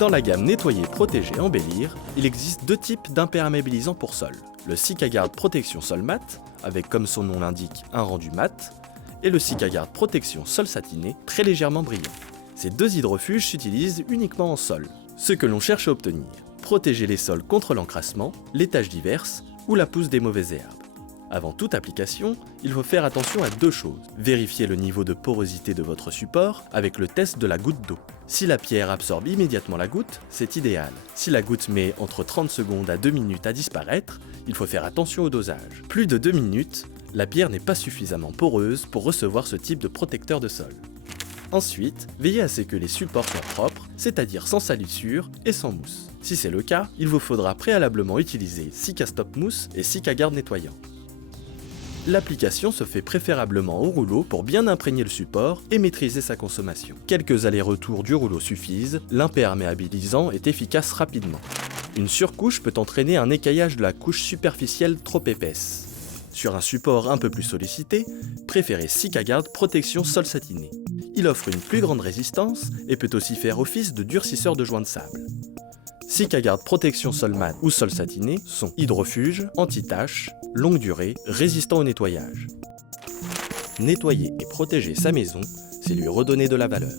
Dans la gamme Nettoyer, Protéger, Embellir, il existe deux types d'imperméabilisants pour sol. Le Sikagard Protection Sol Mat, avec comme son nom l'indique un rendu mat, et le Sikagard Protection Sol Satiné, très légèrement brillant. Ces deux hydrofuges s'utilisent uniquement en sol. Ce que l'on cherche à obtenir, protéger les sols contre l'encrassement, les taches diverses ou la pousse des mauvaises herbes. Avant toute application, il faut faire attention à deux choses. Vérifier le niveau de porosité de votre support avec le test de la goutte d'eau. Si la pierre absorbe immédiatement la goutte, c'est idéal. Si la goutte met entre 30 secondes à 2 minutes à disparaître, il faut faire attention au dosage. Plus de 2 minutes, la pierre n'est pas suffisamment poreuse pour recevoir ce type de protecteur de sol. Ensuite, veillez à ce que les supports soient propres, c'est-à-dire sans salissure et sans mousse. Si c'est le cas, il vous faudra préalablement utiliser Sikastop Mousse et Sikagard nettoyant. L'application se fait préférablement au rouleau pour bien imprégner le support et maîtriser sa consommation. Quelques allers-retours du rouleau suffisent, l'imperméabilisant est efficace rapidement. Une surcouche peut entraîner un écaillage de la couche superficielle trop épaisse. Sur un support un peu plus sollicité, préférez Sikagard Protection Sol Satiné. Il offre une plus grande résistance et peut aussi faire office de durcisseur de joints de sable. Sikagard Protection Sol Mat ou Sol Satiné sont hydrofuges, anti-taches, longue durée, résistants au nettoyage. Nettoyer et protéger sa maison, c'est lui redonner de la valeur.